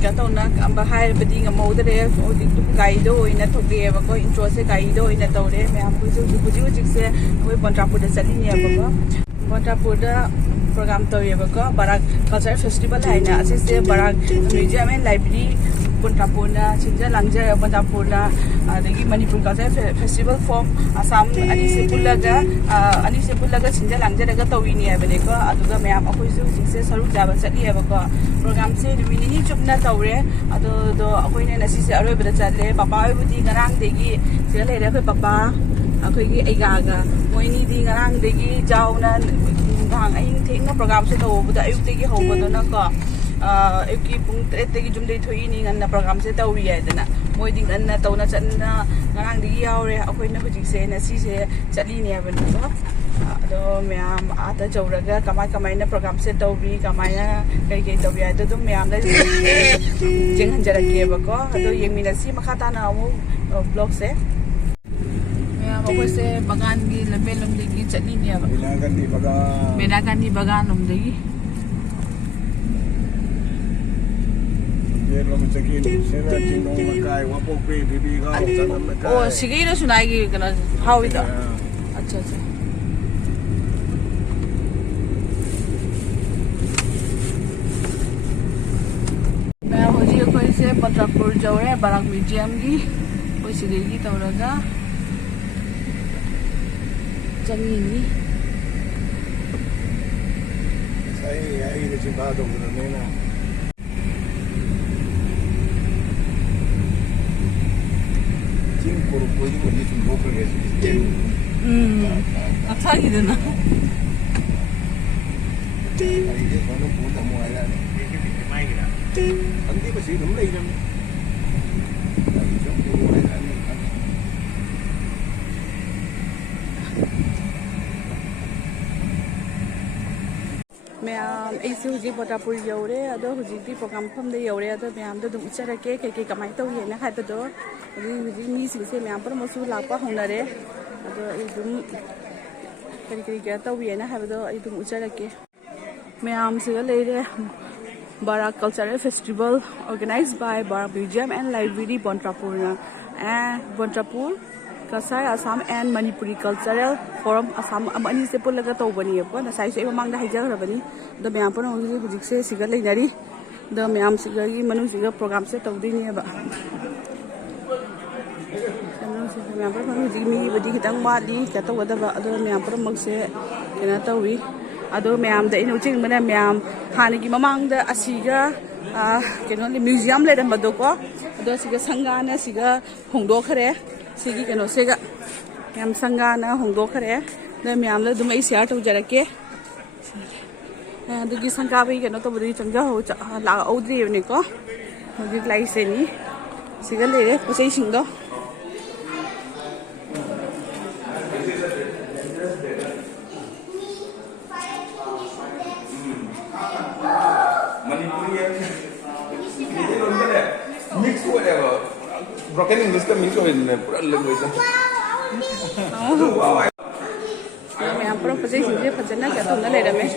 ꯀꯩꯅꯣ ꯇꯧꯅ ꯍꯥꯏꯔꯕꯗꯤ ꯉꯝꯍꯧꯗ꯭ꯔꯦ ꯍꯧꯖꯤꯛꯇꯨ ꯒꯥꯔꯤꯗ ꯑꯣꯏꯅ ꯊꯧꯗꯣꯛꯑꯦꯕꯀꯣ ꯏꯟꯇ꯭ꯔꯣꯁꯦ ꯒꯥꯔꯤꯗ ꯑꯣꯏꯅ ꯇꯧꯔꯦ ꯃꯌꯥꯝꯈꯣꯏꯁꯨ ꯍꯧꯖꯤꯛꯁꯦ ꯑꯩꯈꯣꯏ ꯕꯣꯟꯇ꯭ꯔꯥꯄꯨꯔꯗ ꯆꯠꯂꯤꯅꯦꯕꯀꯣ ꯕꯣꯟꯇ꯭ꯔꯥꯄꯨꯔꯗ ꯄ꯭ꯔꯣꯒ꯭ꯔꯥꯝ ꯇꯧꯋꯦꯕꯀꯣ ꯕꯔꯥꯛ ꯀꯜꯆꯔ ꯐꯦꯁꯇꯤꯚꯦꯜ ꯍꯥꯏꯅ ꯑꯁꯤꯁꯦ ꯕꯔꯥꯛ ꯃ꯭ꯌꯨꯖꯤꯌꯝ ꯑꯦꯟ ꯂꯥꯏꯕ꯭ꯔꯦꯔꯤ ꯕꯣꯟꯇ꯭ꯔꯥꯄꯨꯔꯅ ꯁꯤꯟꯖ ꯂꯥꯡꯖꯔ ꯕꯣꯟꯇ꯭ꯔꯥꯄꯨꯔꯅ ꯑꯗꯒꯤ Manipur culture festival form Assam ꯑꯅꯤꯁꯦ ꯄꯨꯜꯂꯒ ꯁꯤꯟꯖ ꯂꯥꯡꯖꯔꯒ ꯇꯧꯔꯤꯅꯤ ꯍꯥꯏꯕꯅꯦꯀꯣ ꯑꯗꯨꯒ ꯃꯌꯥꯝ ꯑꯩꯈꯣꯏꯁꯨ ꯍꯧꯖꯤꯛꯁꯦ ꯁꯔꯨꯛ ꯆꯥꯕ ꯆꯠꯂꯤꯑꯕꯀꯣ ꯄ꯭ꯔꯣꯒ꯭ꯔꯥꯝꯁꯦ ꯅꯨꯃꯤꯠ ꯅꯤꯅꯤ ꯆꯨꯞꯅ ꯇꯧꯔꯦ ꯑꯗꯣ ꯑꯩꯈꯣꯏꯅ ꯉꯁꯤꯁꯦ ꯑꯔꯣꯏꯕꯗ ꯆꯠꯂꯦ ꯄꯄꯥ ꯍꯣꯏꯕꯨꯗꯤ ꯉꯔꯥꯡꯗꯒꯤ ꯁꯤꯗ ꯂꯩꯔꯦ ꯑꯩꯈꯣꯏ ꯄꯄꯥ ꯑꯩꯈꯣꯏꯒꯤ ꯑꯩꯒꯥꯒ ꯃꯣꯏꯅꯤꯗꯤ ꯉꯔꯥꯡꯗꯒꯤ ꯆꯥꯎꯅ ꯅꯨꯡꯗꯥꯡ ꯑꯍꯤꯡ ꯊꯦꯡꯅ ꯄ꯭ꯔꯣꯒ꯭ꯔꯥꯝꯁꯦ ꯇꯧꯕꯗ ꯑꯌꯨꯛꯇꯒꯤ ꯍꯧꯕꯗꯨꯅꯀꯣ ꯑꯌꯨꯛꯀꯤ ꯄꯨꯡ 3ꯗꯒꯤ ꯌꯨꯝꯗꯩ ꯊꯣꯛꯏꯅꯤ ꯉꯟꯅ ꯄ꯭ꯔꯣꯒ꯭ꯔꯥꯝꯁꯦ ꯇꯧꯔꯤ ꯍꯥꯏꯗꯅ ꯃꯣꯏꯗꯤ ꯉꯟꯅ ꯇꯧꯅ ꯆꯠꯅ ꯉꯔꯥꯡꯗꯒꯤ ꯌꯥꯎꯔꯦ ꯑꯩꯈꯣꯏꯅ ꯍꯧꯖꯤꯛꯁꯦ ꯉꯁꯤꯁꯦ ꯆꯠꯂꯤꯅꯦ ꯍꯥꯏꯕꯅꯤꯀꯣ ꯑꯗꯣ ꯃꯌꯥꯝ ꯑꯥꯗ ꯌꯧꯔꯒ ꯀꯃꯥꯏꯅ ꯄ꯭ꯔꯣꯒ꯭ꯔꯥꯝꯁꯦ ꯇꯧꯔꯤ ꯀꯃꯥꯏꯅ ꯀꯩ ꯇꯧꯔꯤ ꯍꯥꯏꯗꯣ ꯑꯗꯨꯝ ꯃꯌꯥꯝꯗ ꯌꯦꯡꯍꯟꯖꯔꯛꯀꯦꯕꯀꯣ ꯑꯗꯣ ꯌꯦꯡꯃꯤꯟꯅꯁꯤ ꯃꯈꯥ ꯇꯥꯅ ꯑꯃꯨꯛ ꯕ꯭ꯂꯣꯒꯁꯦ ꯃꯌꯥꯝ ꯑꯩꯈꯣꯏꯁꯦ ꯕꯒꯥꯟꯒꯤ ꯂꯝꯕꯦꯟ ꯂꯣꯝꯗꯒꯤ ꯆꯠꯂꯤꯅꯦꯕ ꯕꯦꯅꯥꯒꯥꯟꯙꯤ ꯕꯒꯥꯟ ꯂꯣꯝꯗꯒꯤ ꯑꯣ 시계로 순아기 그나 하위다. 아차. मैं होजी कोई से बंट्रापुर जाऊँ बराक म्यूजियम की कोई सिगेगी तौरगा जमीनी सही है ये चिंता तो नहीं ना अच्छा की देना मैम ऐसे हुजी बोटापुर यौरे अदो हुजी प्रोग्राम फम दे यौरे अदो मैम दो दुम चरके के कमाई तो ये ना हाइबदो हुजी मी सिंसे मैम पर मसु लापा होनरे अदो दुम करी क्या तो ये ना हाइबदो दुम चरके मैम से लेरे Barak cultural festival organised by Barak museum and library Bontrapur Bontrapur Kasai Assam and Manipuri Cultural Forum Assam amani se pulaga tawbani ko na sai se mamang da hijar rabani da myam pa hoji hujik se siga leinari da myam siga gi manu siga program se tawdini ba myam pa hoji mi badi kitang wali ka tawda ba ado myam pa mag se kena tawi ado myam da inu ching mana myam hanigi mamang da asiga keno museum le da mado ko ado siga sangana siga hongdo khare सिगी कनो सेगा ma'am संगाना होंदोखरे द ma'am द दुमै share तौजरके दुगी संगाबी कनो तो बदी चंगा हो ला औद्री ने को दुगी लाइसे नि सिगा लेरे पुसै सिंगो broken English का mix हो इनमें पूरा language मैं यहाँ पर पचे हिंदी पचना क्या तो ना ले रहे मैं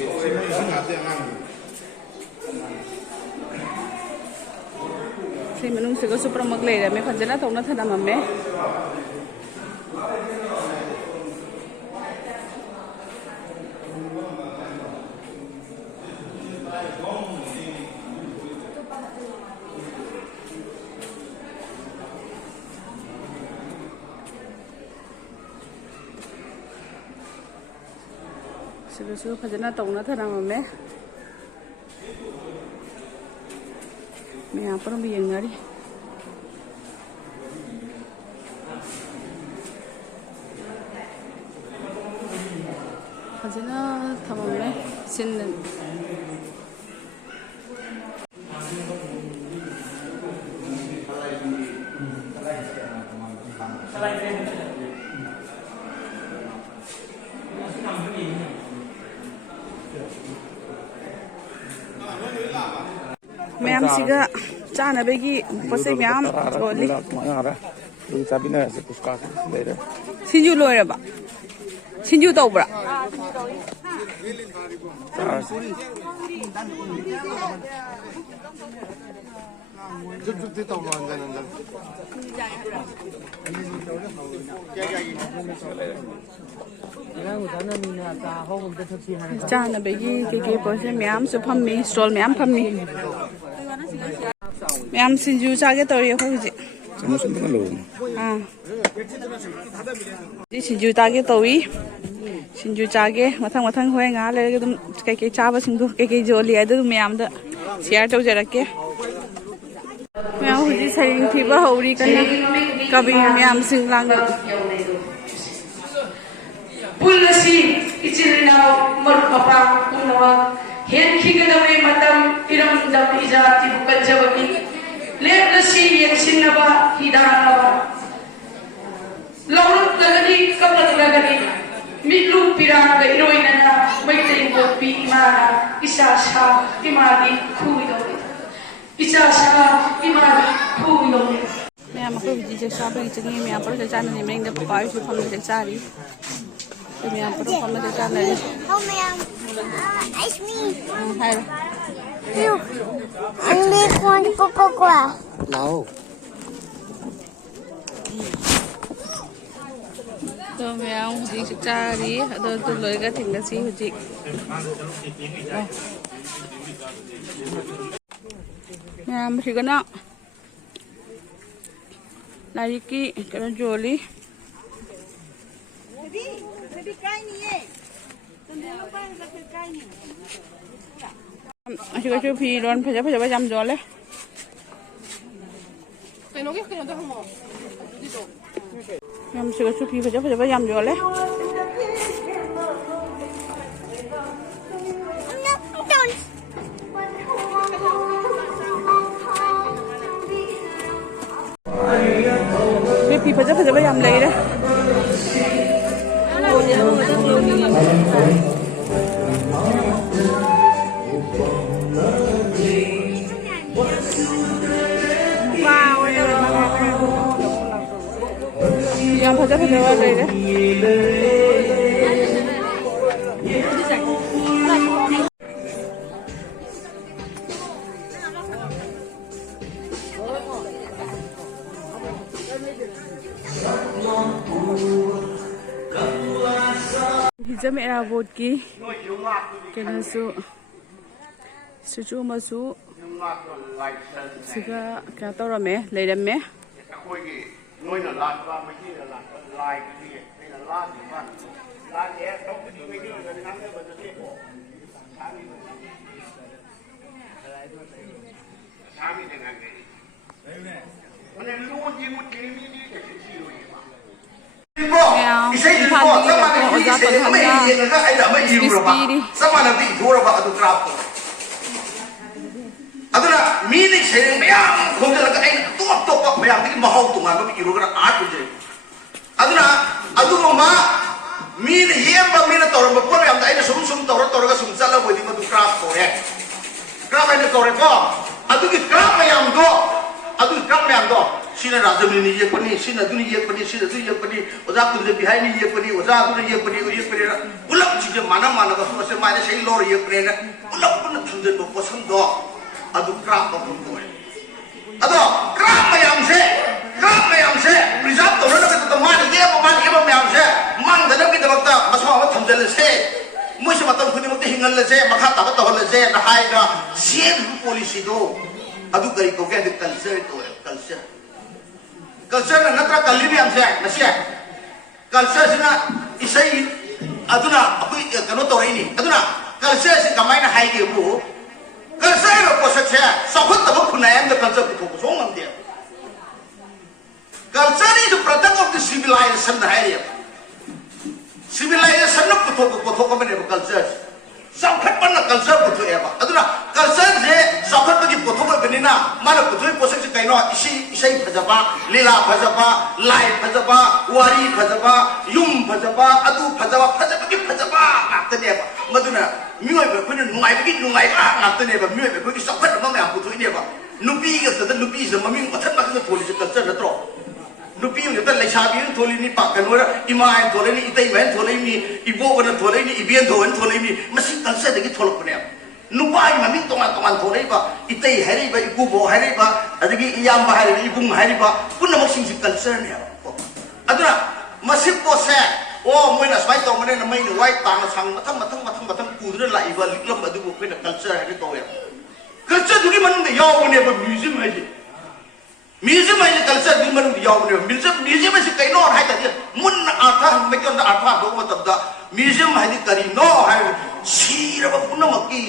से मनुष्य से को सुपर मग ले रहे मैं पचना तो ना था ना मम्मी सिर्फ फजना तौना था ना मैं यहाँ पर भी यंगारी फजना था मैं सिन मैम सिगा चाना बेगी पसे मैम रोली चाबिना से पुष्का ले रे सिंजू लोयरबा सिंजू तौबरा 쭉 됐다 올라간다는 거. ꯆꯥꯅꯕꯒꯤ ꯀꯩꯀꯩ ꯄꯣꯠꯁꯦ ꯃꯌꯥꯝꯁꯨ ꯐꯝꯃꯤ ꯁ꯭ꯇꯣꯜ ꯃꯌꯥꯝ ꯐꯝꯃꯤ ꯃꯌꯥꯝ ꯁꯤꯡꯖꯨ ꯆꯥꯒꯦ ꯇꯧꯔꯤ ꯑꯩꯈꯣꯏ ꯍꯧꯖꯤꯛ ꯁꯤꯡꯖꯨ ꯆꯥꯒꯦ ꯇꯧꯏ ꯁꯤꯡꯖꯨ ꯆꯥꯒꯦ ꯃꯊꯪ ꯃꯊꯪ ꯍꯣꯔꯦꯟ ꯉꯥꯏꯍꯥꯛ ꯂꯩꯔꯒ ꯑꯗꯨꯝ ꯀꯩꯀꯩ ꯆꯥꯕꯁꯤꯡꯗꯣ ꯀꯩꯀꯩ ꯌꯣꯜꯂꯤ ꯑꯗꯨ ꯃꯌꯥꯝꯗ ꯁꯤꯌꯥꯔ ꯇꯧꯖꯔꯛꯀꯦ ꯃꯌꯥꯝ ꯍꯧꯖꯤꯛ ꯁꯩꯔꯦꯡ ꯊꯤꯕ ꯍꯧꯔꯤ ꯀꯟꯅ ꯀꯕꯤ ꯃꯌꯥꯝꯁꯤꯡ ꯂꯥꯡꯒ ꯄꯨꯜꯂꯁꯤ ꯏꯆꯤꯜ ꯏꯅꯥꯎ ꯃꯔꯨꯞ ꯃꯄꯥꯡ ꯄꯨꯝꯅꯃꯛ ꯍꯦꯟꯈꯤꯒꯗꯕꯩ ꯃꯇꯝ ꯏꯔꯝꯗꯝ ꯏꯖꯥꯇꯤꯕꯨ ꯀꯟꯖꯕꯅꯤ ꯂꯦꯞꯂꯁꯤ ꯌꯦꯡꯁꯤꯟꯅꯕ ꯍꯤꯗꯥꯟꯅꯕ ꯂꯧꯔꯛꯂꯒꯅꯤ ꯀꯞꯂꯛꯂꯒꯅꯤ ꯃꯤꯠꯂꯨ ꯄꯤꯔꯥꯡꯒ ꯏꯔꯣꯏꯅꯅ ꯃꯩꯇꯩ ꯄꯣꯛꯄꯤ ꯏꯃꯥꯅ ꯏꯆꯥ ꯁꯥ ꯏꯃꯥꯒꯤ ꯈꯨꯏꯗꯧꯔꯤ ꯏꯆꯥ ꯁꯥ ꯏꯃꯥꯒꯤ ꯈꯨꯏꯗꯧꯔꯤ ꯃꯌꯥꯝ ꯑꯩꯈꯣꯏ ꯍꯧꯖꯤꯛ ꯆꯥꯛ ꯆꯥꯕꯒꯤ ꯆꯪꯉꯤ ꯃꯌꯥꯝ ꯄꯨꯂꯞ ꯆꯥꯛ ꯆꯥꯅꯔꯤ ꯃꯅꯤꯡꯗ ꯄꯄꯥ ꯍꯣꯏꯁꯨ ꯐꯝꯅ ꯆꯥꯛ ꯆꯥꯔꯤ mẹ ăn có không nó cho này không mẹ ice me hay anh đi con coco cola đâu tôi mẹ ông gì sẽ cha đi tôi lấy cái thỉnh cái gì hả chị mẹ ăn thì cái nào này cái jolly chị có chú phi luôn phải dăm rồi đấy em chị có chú phi phải dăm rồi đấy cái phi phải dăm lấy đấy yang phải vào đây đấy hijab merah vodki kena su masu siga kya tau rame leirame nói là lạt và mấy cái là lại cái gì đây là lạt gì mà lạt nhé không cái gì cái là nắm cái vật gì bộ sáng đi dengan cái mana lu jimu jimu ni ke sisi lu ni Mèo, đi phan đi là có ra tuần tham gia Crispy đi sama nanti dua orang adu trap aduna mini sering meyam khomja laga ai top meyam di mahau tunga ba bi rogra art je aduna adu ma mini yemba mina tor ba pon yam dai na sum tor ga sum chala boi di ma du craft to ye craft ai tor ko adu ki craft meyam do sina raja mini ye pani sina duni ye pani sina du ye pani oza tu je bihai ni ye pani oza tu ye pani ulap chije mana ba su se mai sei lor ye pani na ulap pun thunje bo posam do adu craft of boy ado craft mayam se preserve to na ka to man ye mayam se mang da na ki da ta masma ma thamjal se moi se matam khuni mokte hingal le se makha ta to le se na hai na same policy do adu kari ko ke culture na natra kalimi am se na se culture sina isai aduna apu kano to rini aduna culture se kamai na hai ge bu culture ro posak se sabut tabu khunayam da culture ko ko song am de culture is the product of the civilization da hai civilization no ko ko mane culture sabkhat pan culture ko to eba aduna culture je sabkhat bagi ko to bani na mana ko to posak se kaino isai phajaba lila phajaba lai phajaba wari phajaba yum phajaba adu phajaba ki phajaba atne eba maduna mioi ba khuna nungai ba atne eba mioi ba ki sabkhat ma ma ko to ne ba nupi ga ta nupi se mami mathan ma ko to culture na tro nupi yung ta lesabi yung tholi ni pa kanora imai tholi ni itai men tholi ni ibo ban tholi ni ibien thoen tholi ni masi culture de ki tholok ne नुपाई ममिंग तोंगा तोंगा थोरेबा इतई Hariba इकुबो Hariba अदगी इयाम्बा Hariba इबुंग Hariba पुनमक सिंगि culture ने अदुना मसिक पोसे ओ Moina स्वाइ तोंगने न man वाइ तांग सांग मथम कुदुना लाइबा लिकलम अदुबो पेना culture Hari तोया culture दुगी मनुंग यावने बा museum है museum है कल्चर दुगी मनुंग यावने म्यूजियम से कइनो हाय तदि मुन आथा मेकोन आथा दो मतबदा म्यूजियम है करिनो हाय सीरबा पुनमकी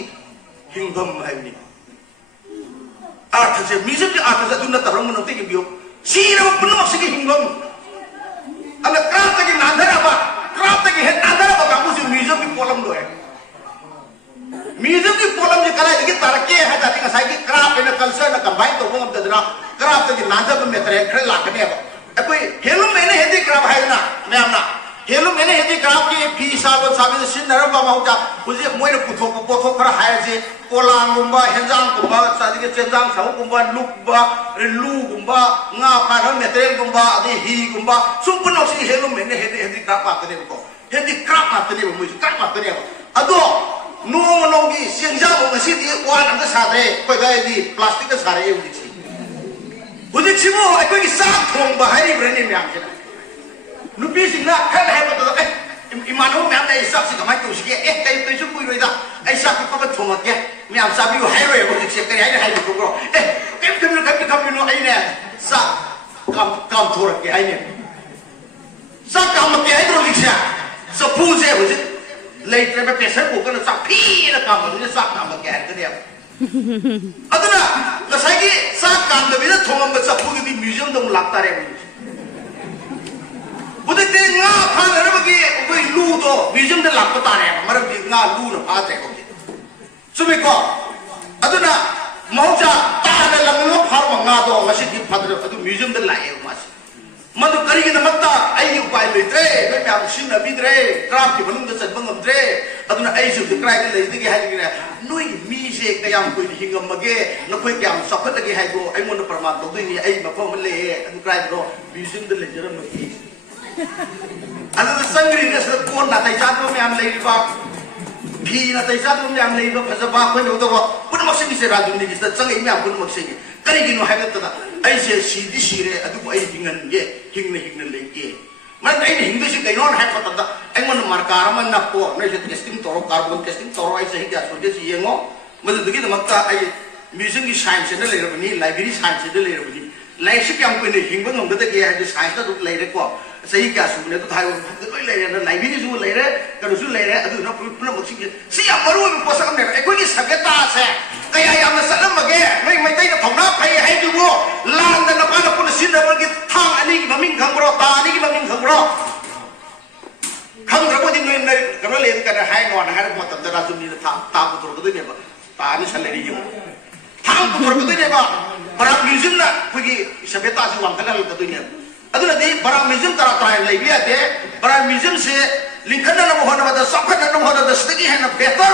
हिंगम है नि अर्थ से म्यूजियम के अर्थ से दुना तरंग मनते के बियो सीरबा पुनमक से हिंगम अल क्राफ्ट के नांदराबा क्राफ्ट के हेड नांदराबा काबू से म्यूजियम की कॉलम लो है म्यूजियम की कॉलम जे कला के तरके है जाति का साइ की क्राफ्ट एंड कल्चर ना कंबाइन तो बम ददना क्राफ्ट के नांदर में मेtre खरे लाकने अब कोई हेलुम मैंने हेदी क्राफ्ट है ना मैं अपना हेलुम मैंने हेदी क्राफ्ट की फी साबन साबन सिन नरम बा माउटा हुजे मोइने पुथो पोथो खरा हाय जे कोलांग गुम्बा हेंजांग गुम्बा सादि के चेंजांग साउ गुम्बा लुकबा लू गुम्बा nga फार मेtre गुम्बा अदि ही गुम्बा सुपुन ओसी हेलुम मैंने हेदी क्राफ्ट आतने को हेदी क्राफ्ट आतने मुइ क्राफ्ट आतने अदो नोंगी सिंजांग ngasi di wan ang सादे कोइ गायदि प्लास्टिक का सारे उदिछि उदिछिबो अकोइ साक थोंग बा हारि ब्रेनि म्याम से नुपी सिंना खल है बतो ए इमानो म्याम नै साक सि कमाइ तोसिके ए कै कैसु कुइ रोइदा ए साक को बत थोंग के म्याम साबिउ हाइ रोइ उदिछि कै हाइ हाइ को ब्रो ए केम नो ai ने साक काम थोरक के ai ने साक काम के ai रो लिक्षा सपु जे उजि लेट्रे पे प्रेशर कुकर साक फी न काम ने साक काम के ai के अदुना गसाइगी साक काम दबिना थोंगम सपु दि म्यूजियम दम लागता रे बुदे nga phanarabagi oi lu do museum de lakpa tare maram di nga lu na pha te ko sumi ko aduna mauja ta na lamno phar nga do masi di phadra adu museum de lae mas madu kari gi namatta ai ni upai leitre me pya sin na bidre craft ki banung da chan bangam dre aduna ai su de cry le de gi ha gi na noi mi se kayam koi ni hingam mage na koi kyam sakhat lagi hai go ai mon praman do ni ai ma phom le adu cry do museum de le jaram ki अदु संग्री ने सब कोन ना तै जात में हम लेई बा भी ना तै जात में हम लेई बा फजबा कोइ न तो पुन मक्सी से राजु नि से संगे में पुन मक्सी करी गिनो हागत ता ऐ से सीधी सीरे अदु ऐ हिंगन गे हिंगने लेके मन ऐ हिंगदे से कइनो है पता ऐ मन मार्कार मन न को ने से टेस्टिंग तोरो कार्बन टेस्टिंग तोरो ऐ सही क्या सोचे से येंगो मदु दगी मक्ता ऐ म्यूजियम की साइंस ने ले रबनी लाइब्रेरी साइंस ने ले रबनी लाइस के हम कोइ हिंगबो ngम दे के है साइंस तो ले रे को सही क्या सुने तो थाई कोई ले रे लाइब्रेरी जो ले रे करो सु ले रे अदु न पुन मक्सी से या मरु में पोसक ने कोई की सभ्यता से कया या न सलम मगे मैं मैतै न थौना फै है जुबो लान न पा न पुन सिन बर की थांग अनि की ममिंग खंगरो ता अनि की ममिंग खंगरो खंगरो दिन ने करो ले कर हाय न हाय मतलब दरा जुनी था ता पुत्र को ने ता नि सलेरी यु थांग पुत्र को ने बा बड़ा म्यूजियम ना कोई सभ्यता से वांकला तो ने अदुना दे बड़ा म्यूजियम तरा तरा लेबिया दे बड़ा म्यूजियम से लिंकन न होना बदा सखन न होना द स्टडी है न बेटर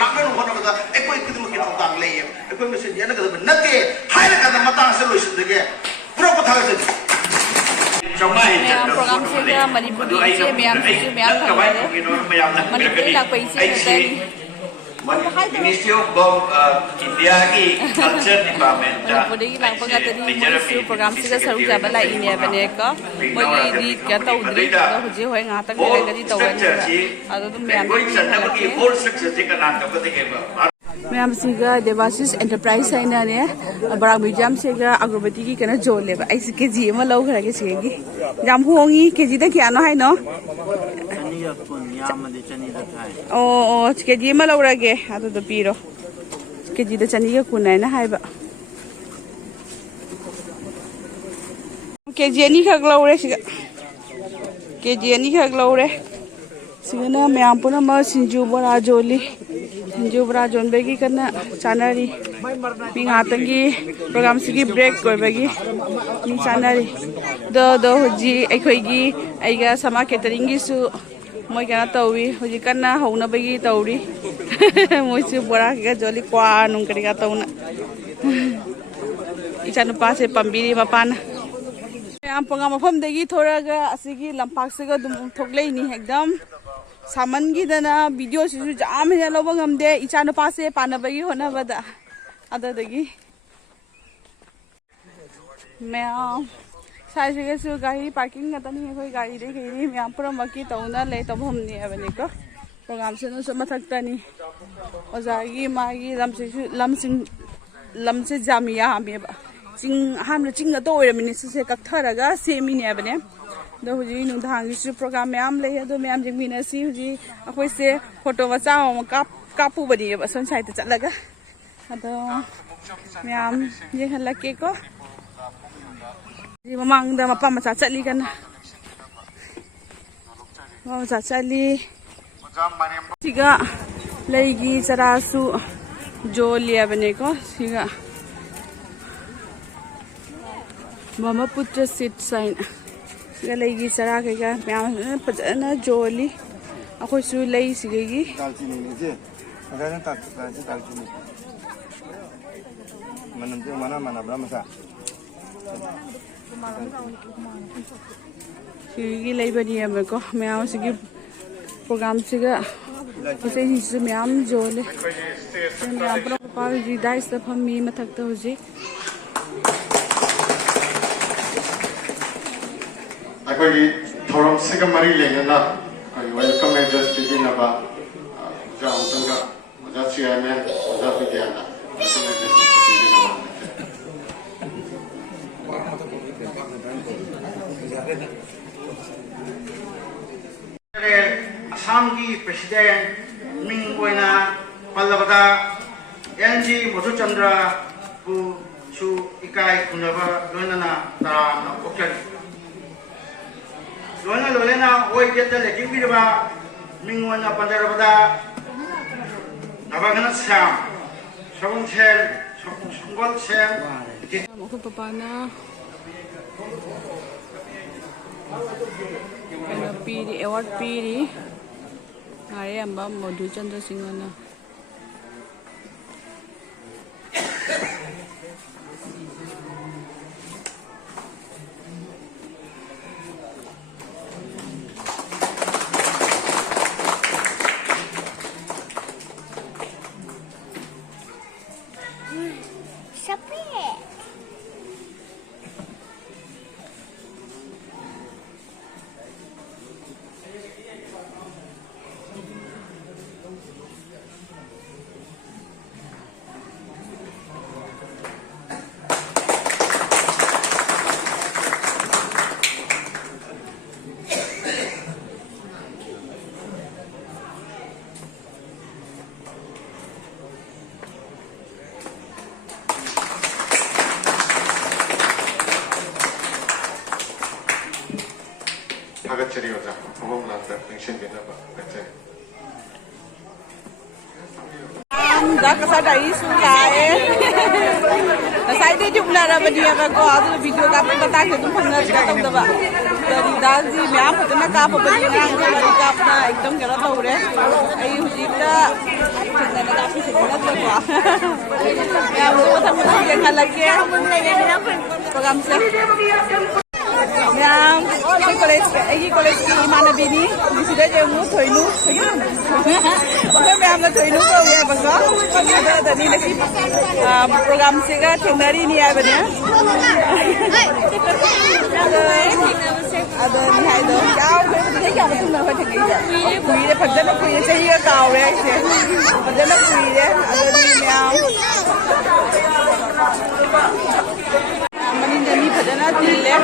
लागन होना बदा ए कोई किदम के तांग ले ए कोई में से जन का नते हाय का मता से लोइस दगे प्रो पथा से चौमा है प्रोग्राम से का मणिपुरी से म्याम मणिपुरी ला पैसे Ministry of India की Culture Department मणिपुरी लांपा का तरी मुझे प्रोग्राम से का सरुक जाबा ला इने बने का मोदी दी क्या तो उधरी तो हुजे होए nga tak ले गदी तो अदो तुम म्याम की whole structure से का नाम तो के मैम सिगा देवासिस एंटरप्राइज है ना ने बड़ा म्यूजियम से का अगरबत्ती की कना जोल ले ऐसे केजी में लो खरा के सिगी जाम होंगी केजी दा क्या नो है नो ओ केजी में लो रगे अदो तो पीरो केजी दा चनी का कुन है ना है बा केजी नहीं खग लो रे सिगा केजी नहीं खग लो रे सिगना मैम पुना म सिंजू बड़ा जोली सिंजू बड़ा जोन बेगी करना चानरी मी हातंगी प्रोग्राम सिगी ब्रेक कोइबगी मी चानरी दो हुजी अखोइगी आइगा समा केटरिंग गी सु मोय kana tawi huji kana hauna bagi tawri moy su bora ga joli kwa nung kari ga tawna icha nu pa se pambiri mapana am panga mafam degi thora ga asigi lampak se ga dum thoklei ni ekdam सामनगीदना video सिसु जाम हे लोबा ngamde icha nupa se panabagi hona bada adadagi ma'am size गाड़ी parking अखोई गाड़ी दे गई ma'am पुरमकी तौना ले तबहमनी है प्रोग्राम से मथक्तनी ओजा की मागी लमसे जाम यामेब चिंग हाम चिंग तो ओरमिनी से कक्थरगा सेमिनी है दो हुजी नुधांगी प्रोग्राम मैम ले दो मैम जिंगमिनसी हुजी अखोई से फोटो मचा कापुबनी सन साइड चलगा अदो मैम ये हलके को ममांगदा मपा मचा चली कना मचा चली सिगा लेगी चरासु जो लिया बने को सिगा ममा पुत्र सीट साइन सिगा लेगी चरा केगा म्याम फजना जोली अखोसु लई सिगेगी दालचीनी जे अगर ता दालचीनी मनम जे mana ब्रह्मसा सिगी लेबनी है को मैम सिगी प्रोग्राम सिगा उसे ही मैम जोले मैम पापा जी डाइस तब हम मी मथकता हुजी अखोई थोरम सिगा मरी लेना वेलकम एड्रेस बिगिन अबा जाउतंगा मजा चेयरमैन मजा बिगियाना असम की प्रेसिडेंट मिंगोइना पल्लबदा एनजी मधुचंद्र सु इकाई खुनबा लोनना ताराम ओकरी लोना ओइ गेट लेकिन बिरबा मिंगोइना पंदरबदा नबागना श्याम सबंसेल संगल सेम को पापाना पीरी अवार्ड पीरी अम्बा मधुचंद्र सिंह 하가처리 여자 보험난다 당신 되나봐 그치 दा कसा डाई सुलाए साइड जो बुला रहा बनिया का को आज वीडियो का पे बता के तुम फंगा का तब दबा दाल जी मैं आप पता ना का बनी ना के वाली का अपना एकदम गलत हो रहा है आई हुजीटा चंदन का फिर ना तो मैं वो तो देखा लगे प्रोग्राम से मैम कॉलेज की इमानबीनी जिसदा जो मु थोइनु ओके मैम ना थोइनु को ये बंगा दनी लसी प्रोग्राम से का थेंगनारी नि आय बने अदो नि हाय दो याव के क्या मतलब ना होते गई जा कुई रे फजन कुई चाहिए काव रे से फजन कुई रे अदो नि मैम मनिंदा नि फजना दिले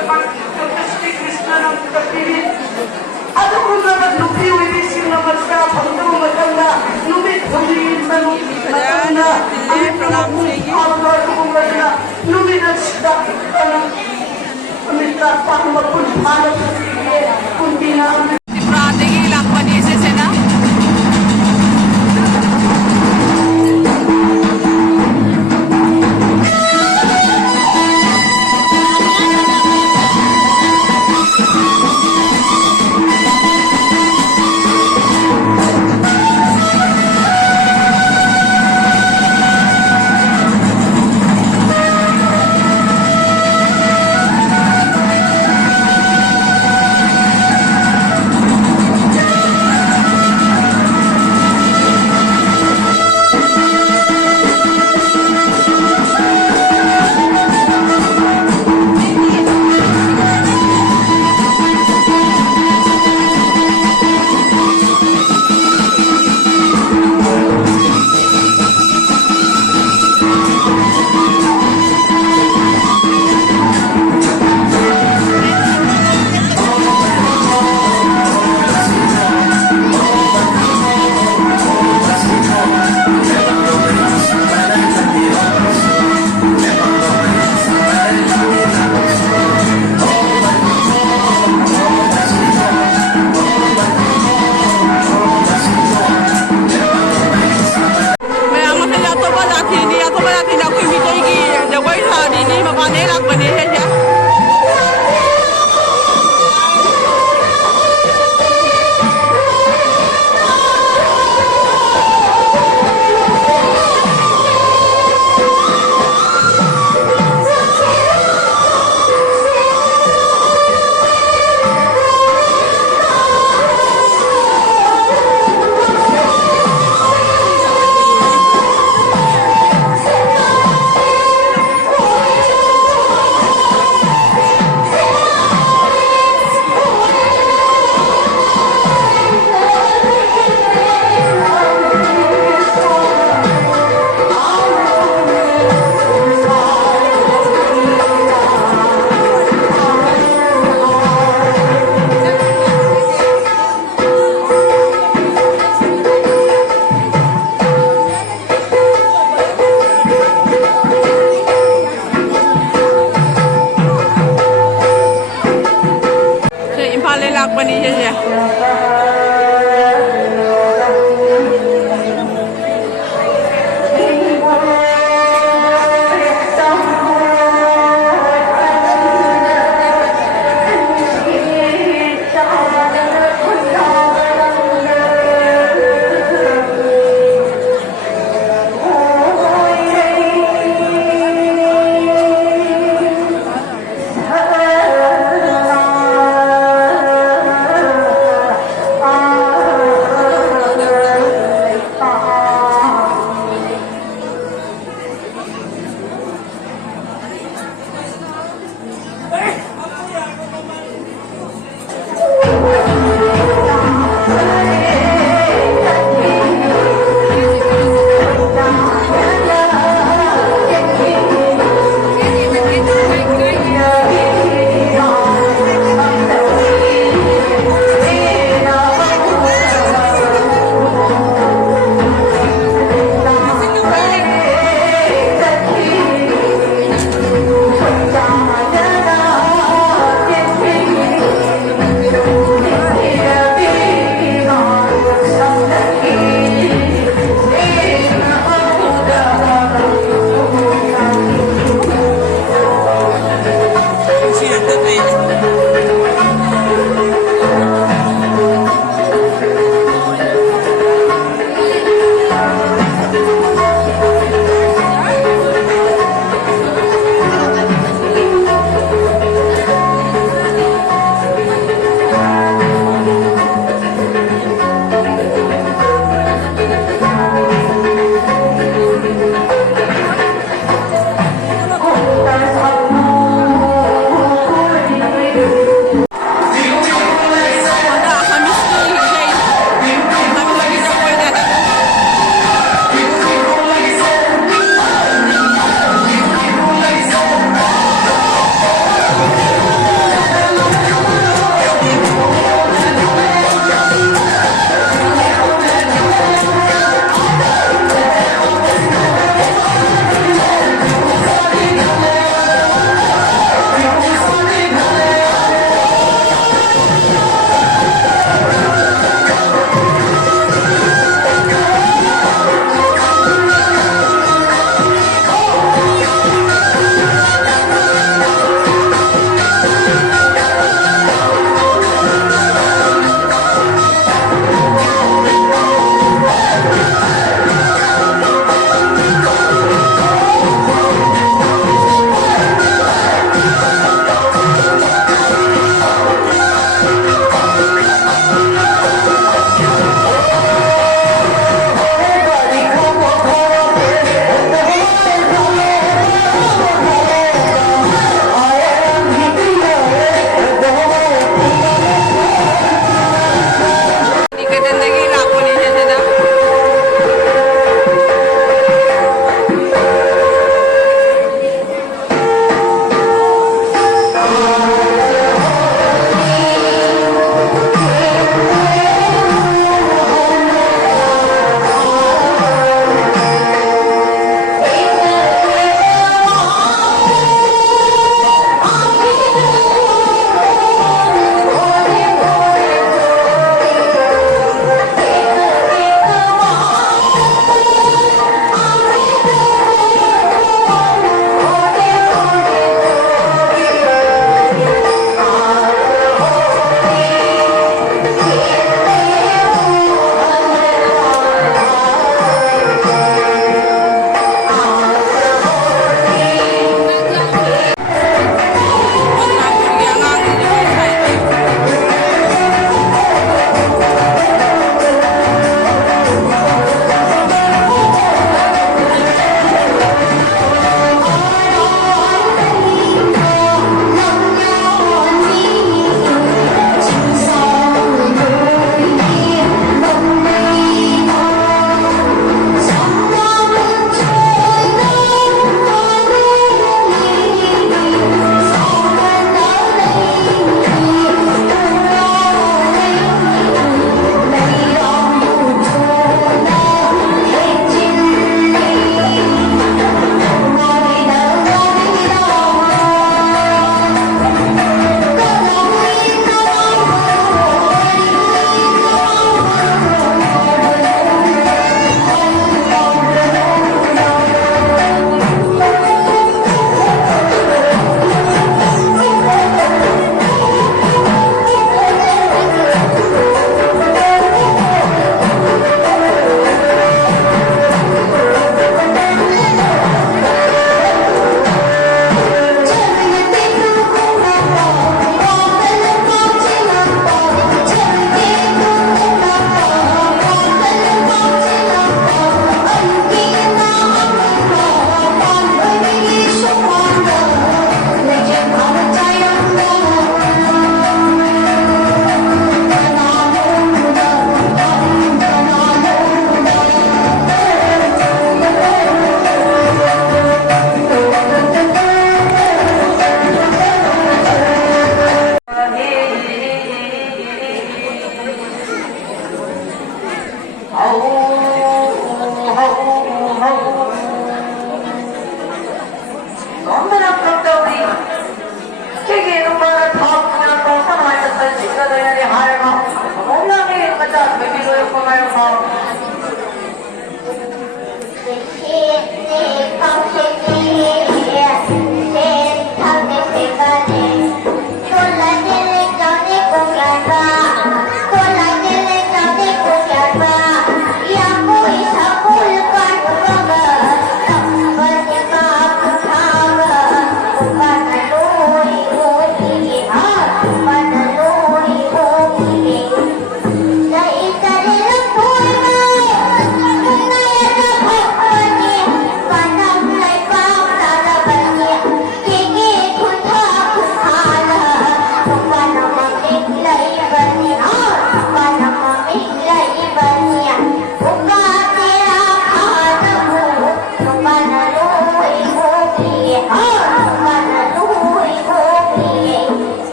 lakban niya siya. Impala lakban niya siya.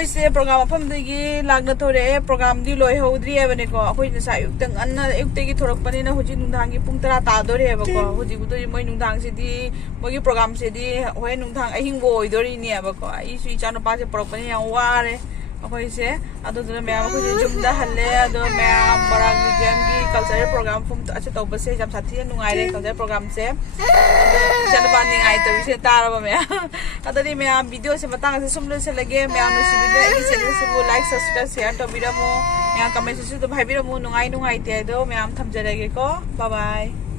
ꯑꯩꯈꯣꯏ ꯁꯦ ꯄ꯭ꯔꯣꯒ꯭ꯔꯥꯝ ꯃꯐꯝꯗꯒꯤ ꯂꯥꯛꯅ ꯊꯣꯔꯛꯑꯦ ꯄ꯭ꯔꯣꯒ꯭ꯔꯥꯝꯗꯤ ꯂꯣꯏꯍꯧꯗ꯭ꯔꯤꯌꯦꯕꯅꯦꯀꯣ ꯑꯩꯈꯣꯏ ꯉꯁꯥꯏ ꯑꯌꯨꯛꯇ ꯉꯟꯅ ꯑꯌꯨꯛꯇꯒꯤ ꯊꯣꯔꯛꯄꯅꯤꯅ ꯍꯧꯖꯤꯛ ꯅꯨꯡꯗꯥꯡꯒꯤ ꯄꯨꯡ 10 ꯇꯥꯗꯣꯔꯦꯕꯀꯣ ꯍꯧꯖꯤꯛꯕꯨꯗꯤ ꯃꯣꯏ ꯅꯨꯡꯗꯥꯡꯁꯤꯗꯤ ꯃꯣꯏꯒꯤ ꯄ꯭ꯔꯣꯒ꯭ꯔꯥꯝꯁꯤꯗꯤ ꯍꯣꯔꯦꯟ ꯅꯨꯡꯗꯥꯡ ꯑꯍꯤꯡꯕ ꯑꯣꯏꯗꯣꯔꯤꯅꯦꯕꯀꯣ ꯑꯩꯁꯨ ꯏꯆꯥ ꯅꯨꯄꯥꯁꯦ ꯄꯨꯔꯛꯄꯅꯤ ꯌꯥꯝ ꯋꯥꯔꯦ ꯑꯩꯈꯣꯏꯁꯦ ꯑꯗꯨꯗꯨꯅ ꯃꯌꯥꯝ ꯑꯩꯈꯣꯏꯁꯦ ꯌꯨꯝꯗ ꯍꯜꯂꯦ ꯑꯗꯣ ꯃꯌꯥꯝ ꯃꯣꯏꯔꯥꯡ ꯃ꯭ꯌꯨꯖꯤꯌꯝꯒꯤ ꯀꯜꯆꯔꯦꯜ ꯄ꯭ꯔꯣꯒ꯭ꯔꯥꯝ ꯑꯁꯤ ꯇꯧꯕꯁꯦ ꯌꯥꯝ ꯁꯥꯊꯤꯅ ꯅꯨꯡꯉꯥꯏꯔꯦ ꯀꯜꯆꯔꯦꯜ ꯄ꯭ꯔꯣꯒ꯭ꯔꯥꯝꯁꯦ ꯑꯗꯣ ꯏꯆꯥꯅꯨꯄꯥ ꯅꯤꯡꯉꯥꯏ ꯇꯧꯔꯤꯁꯦ ꯇꯥꯔꯕ ꯃꯌꯥꯝ ꯑꯗꯨꯗꯤ ꯃꯌꯥꯝ ꯚꯤꯗꯤꯑꯣꯁꯦ ꯃꯇꯥꯡ ꯑꯁꯤ ꯁꯨꯝ ꯂꯣꯏꯁꯤꯜꯂꯒꯦ ꯃꯌꯥꯝ ꯅꯨꯡꯁꯤꯕꯤꯗ ꯑꯩꯒꯤ ꯆꯦꯅꯦꯜꯁꯤꯕꯨ ꯂꯥꯏꯛ ꯁꯕꯁꯀ꯭ꯔꯥꯏꯕ ꯁꯦꯌꯔ ꯇꯧꯕꯤꯔꯝꯃꯨ ꯃꯌꯥꯝ ꯀꯃꯦꯟꯇꯁꯨ ꯑꯗꯨꯝ ꯍꯥꯏꯕꯤꯔꯝꯃꯨ ꯅꯨꯡꯉꯥꯏꯇꯦ ꯑꯗꯣ ꯃꯌꯥꯝ ꯊꯝꯖꯔꯒꯦꯀꯣ ꯕꯥꯏ ꯕꯥꯏ